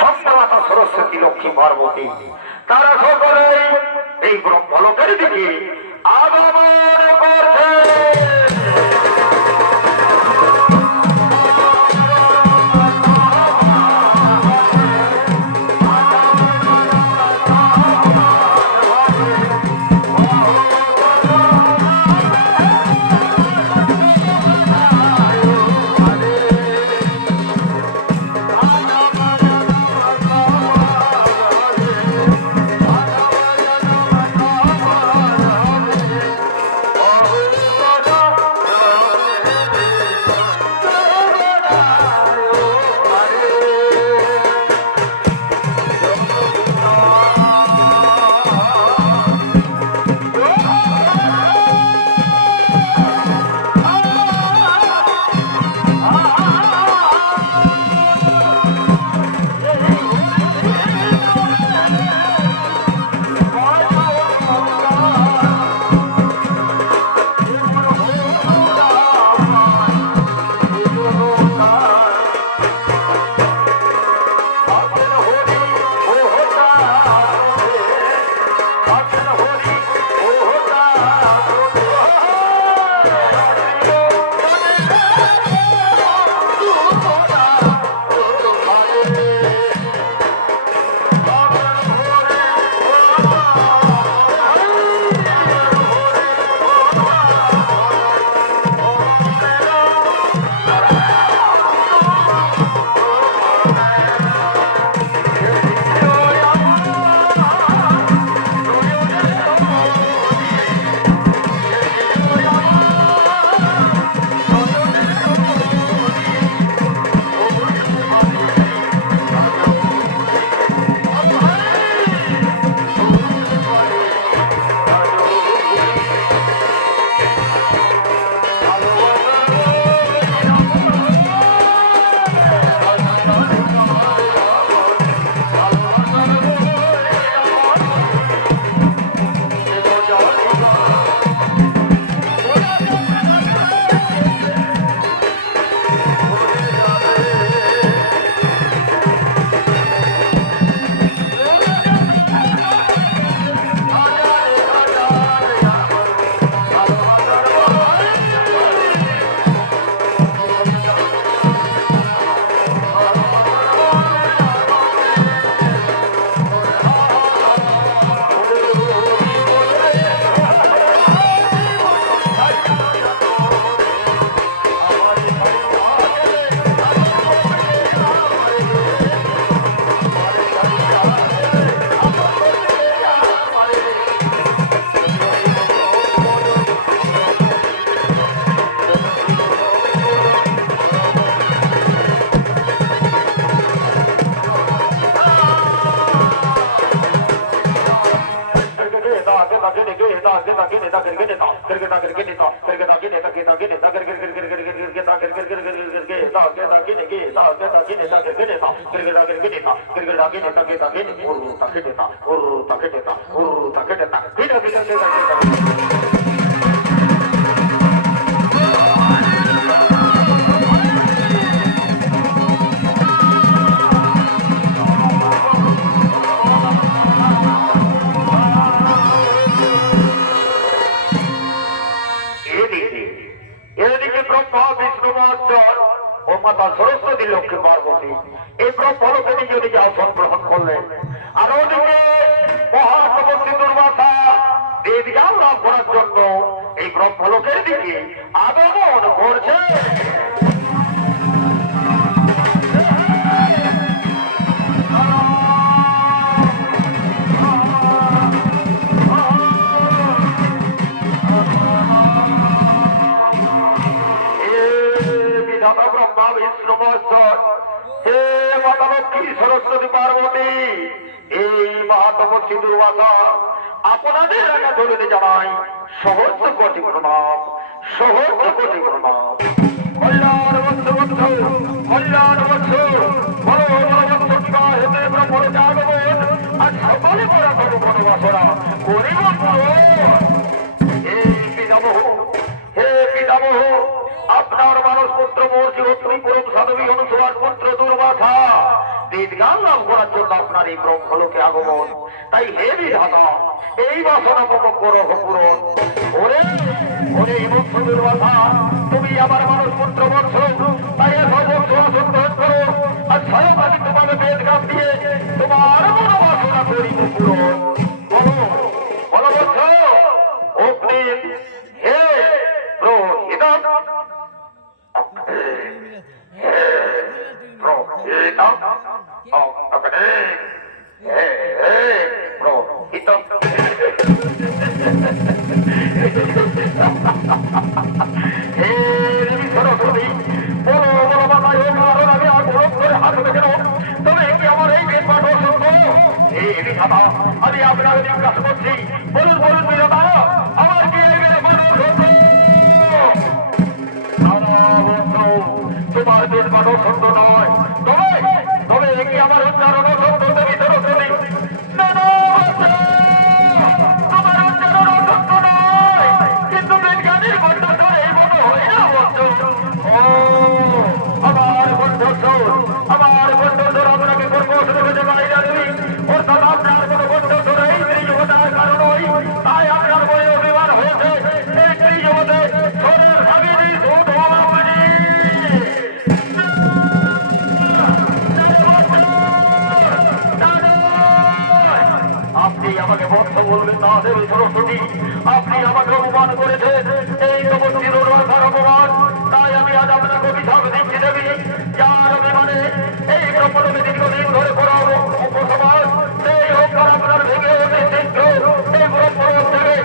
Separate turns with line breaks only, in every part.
সপ্তমাতা সরস্বতী লক্ষ্মী পার্বতী। তারা সকলেই এই ব্রহ্মলোকের দিকে আগমন করছে। देता करके देता करके ता करके देता करके ता के देता के ता के देता करके करके करके करके ता करके करके करके करके ता के ता के देके ता के ता के देता करके देता करके ता करके देता करके ता के देता के ता के और ता के देता और ता के देता और ता के देता फिर करके करके करके সরস্বতী লক্ষ্মী পার্বতী। এই ব্রহ্মলোকে যদি আসন গ্রহণ করলেন। আর ওদিকে মহাপ্রবর্তী দুর্বাসা দেবযান লাভ করার জন্য এই ব্রহ্মলোকের দিকে আগমন করছে। মহেশ্বর হে মাতা সরস্বতী পার্বতী, এই মহাতপস্বী দুর্বাসা আপনাদের একা ধরে জানাই সহস্র কোটি প্রণাম, সহস্র কোটি প্রণাম। কল্যাণ বন্ধু বন্ধু, কল্যাণ বন্ধু, বড় বড় বন্ধু বিবাহ হেতে ব্রহ্মর জাগবন, আর সকলে বড় বড় করিব হে পিতামহ হে পিতামহ আপনার মানস পুত্র মূর্তি অত্রি পুরম সাধবী অনুসবার পুত্র দুর্বাসা। বেদ জ্ঞান লাভ করার জন্য আপনার এই ব্রহ্মলোকে আগমন। তাই হে বিধাতা, এই বাসনা মম করো পূরণ ওরে ওরে এই বৎসরের কথা তুমি আমার মানুষ পুত্র বৎস, তাই অসন্তোষ করো আর স্বয়ং আমি তোমাকে বেদ দিয়ে তোমার মনোবাসনা করিব পূরণ এই বেদ পাঠ অসত্য হে বিধাতা আমি আপনাকে জিজ্ঞাসা করছি বলুন আমার কি তোমার বেদ পাঠ আমাকে বন্ধ বলবেন না দেবী সরস্বতী আপনি আমাকে অপমান করেছেন। এই সমস্ত দুর্বার অপমান। তাই আমি আজ আপনাকে অভিশাপ দিচ্ছি দেবী। যার অভিমানে এই ব্রহ্মলোকে দীর্ঘদিন ধরে করা উপসমাজ, সেই হোক আপনার ভেঙে ওঠে চিত্র এই ব্রহ্মলোক থেকে।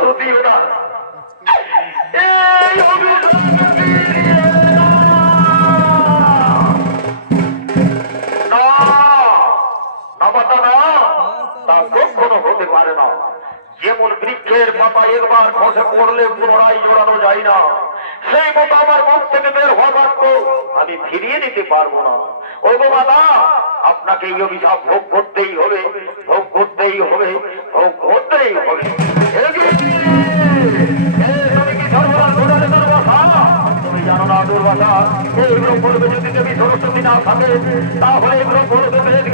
না এই হতে পারে না। যেমন বৃক্ষের পাতা একবার খসে পড়লে পুনরায় জোড়ানো যায় না। সেই মতো আমার মুখ থেকে বের হওয়া বাক্য আমি ফিরিয়ে নিতে পারব না। ও মাতা আপনাকে এই অভিশাপ ভোগ করতেই হবে, ভোগ করতেই হবে, ভোগ করতেই হবে। এই ব্রহ্মলোকে যদি দেবী সরস্বতী না থাকে, তাহলে এই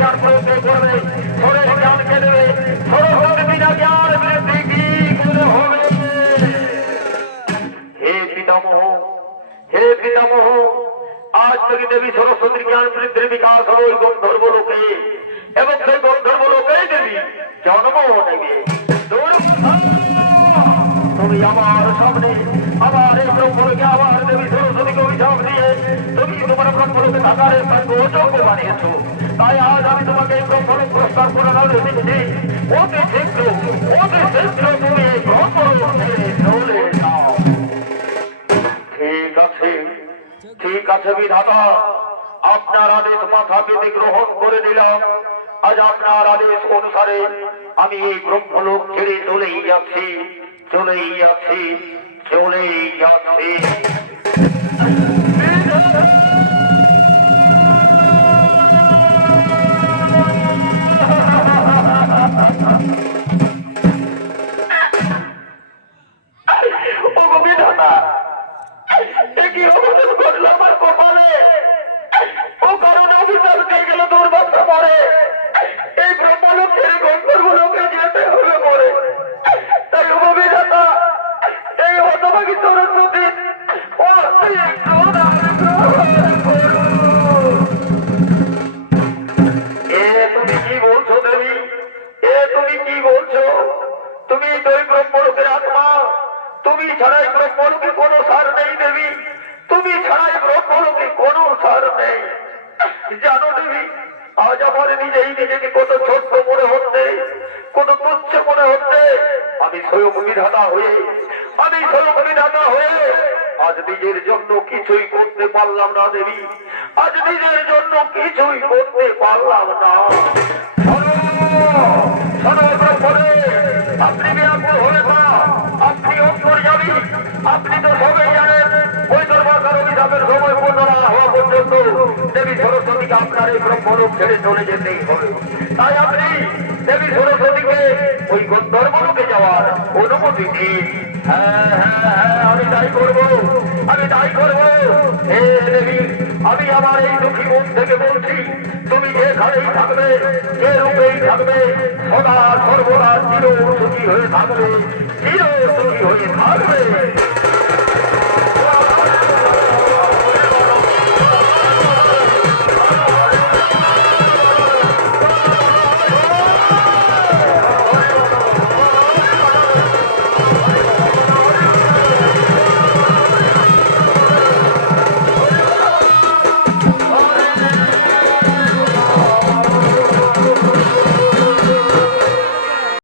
জ্ঞান প্রয়োগ করবে? হে পিতামহ আজ থেকে দেবী সরস্বতীর জ্ঞান বৃদ্ধির বিকাশ হবে ওই গন্ধর্ব লোকে এবং সেই গন্ধর্ব লোকেই দেবী জন্ম নেবে। তুমি আমার সামনে, আমার এই ব্রহ্মলোকে, আমার দেবী সরস্বতীকে অভিশাপ দিয়ে তুমি তোমার ব্রহ্মলোকে থাকার একটা বানিয়েছো। তাই আজ আমি তোমাকে এই ব্রহ্মলোক প্রস্তাব করে দিচ্ছি অতি শীঘ্র অতি শীঘ্র ঠিক আছে। ঠিক আছে বিধাতা, আপনার আদেশ মাথা পেতে গ্রহণ করে দিলাম আজ আপনার আদেশ অনুসারে আমি এই ব্রহ্মলোক ছেড়ে চলেই যাচ্ছি চলেই যাচ্ছি চলেই যাচ্ছি। তুমি ছাড়াই ব্রহ্মলোকে কোনো সার নেই। দেবী তুমি ছাড়াই ব্রহ্মলোকে কোনো সার নেই। জানো দেবী, আজ আমার নিজেই নিজেকে কত স্বয়ং বিধাতা হয়ে, আমি স্বয়ং বিধাতা হয়ে আজ নিজের জন্য কিছুই করতে পারলাম না দেবী। আজ নিজের জন্য কিছুই করতে পারলাম না। আপনি তো সবাই জানেন ওই অভিশাপের সময় পূর্ণ দেবী সরস্বতীকে আপনার এই ব্রহ্মলোক ছেড়ে চলে যেতেই হবে। তাই আপনি দেবী সরস্বতীকে ওই গন্ধর্বলোকে যাওয়ার অনুমতি দিন। হ্যাঁ হ্যাঁ হ্যাঁ আমি তাই করব, আমি তাই করব। হে দেবী, আমি আমার এই দুঃখী মন থেকে বলছি, তুমি যে ঘরেই থাকবে, যে রূপেই থাকবে, সদা সর্বদা চির সুখী হয়ে থাকবে চির সুখী হয়ে থাকবে।